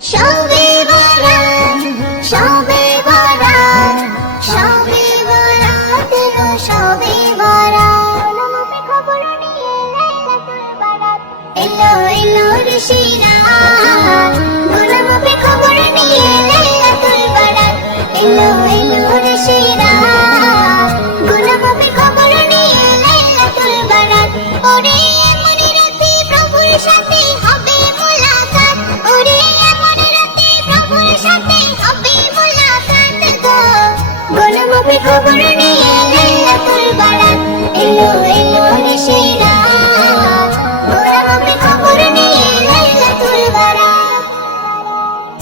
শবে বরাত, শবে বরাত, শবে বরাত এলো, শবে বরাত। গোলামে খবর নিয়ে লাইলাতুল বারাত এলো, এলো রে সেই রাত। গোলামে খবর নিয়ে লাইলাতুল বারাত এলো, এলো রে সেই রাত। গোলামে খবর নিয়ে লাইলাতুল বারাত। ওরে এমন রাতে প্রভুর সাথে হবে মুলাকাত, ওরে এমন রাতে প্রভুর সাথে হবে মুলাকাত গো। গোলামে খবর নিয়ে লাইলাতুল বারাত এলো, এলো রে সেই রাত। গোলামে খবর নিয়ে লাইলাতুল বারাত।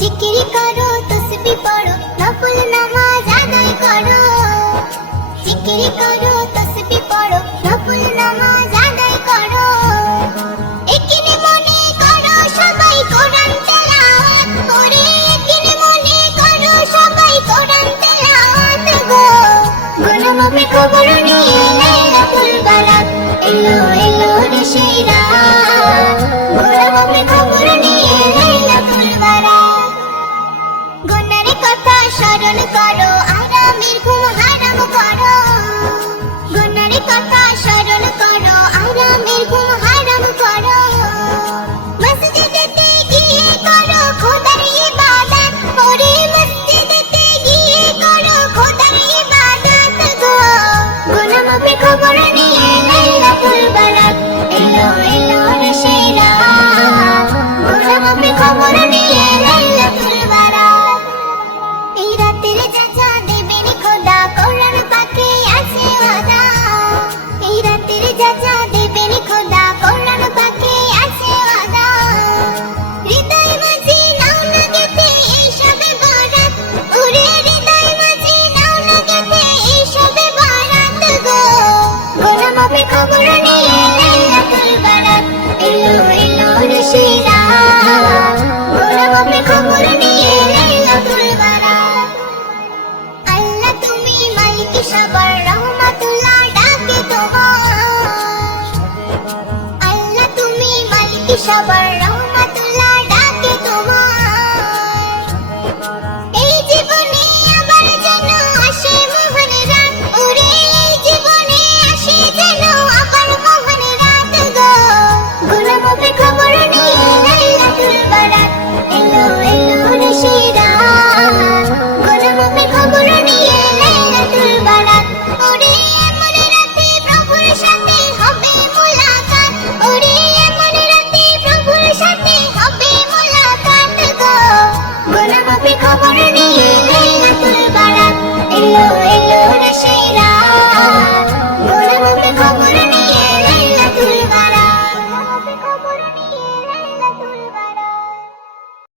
জিকির করো, তসবিহ পড়ো, নফল নামাজ আদায় করো। জিকির করো, তসবিহ পড়ো, নফল নামাজ আদায় করো। একিনে মনে করো সবাই কোরআন তেলাওয়াত করে, একিনে মনে করো সবাই কোরআন তেলাওয়াত গো। গোলামে খবর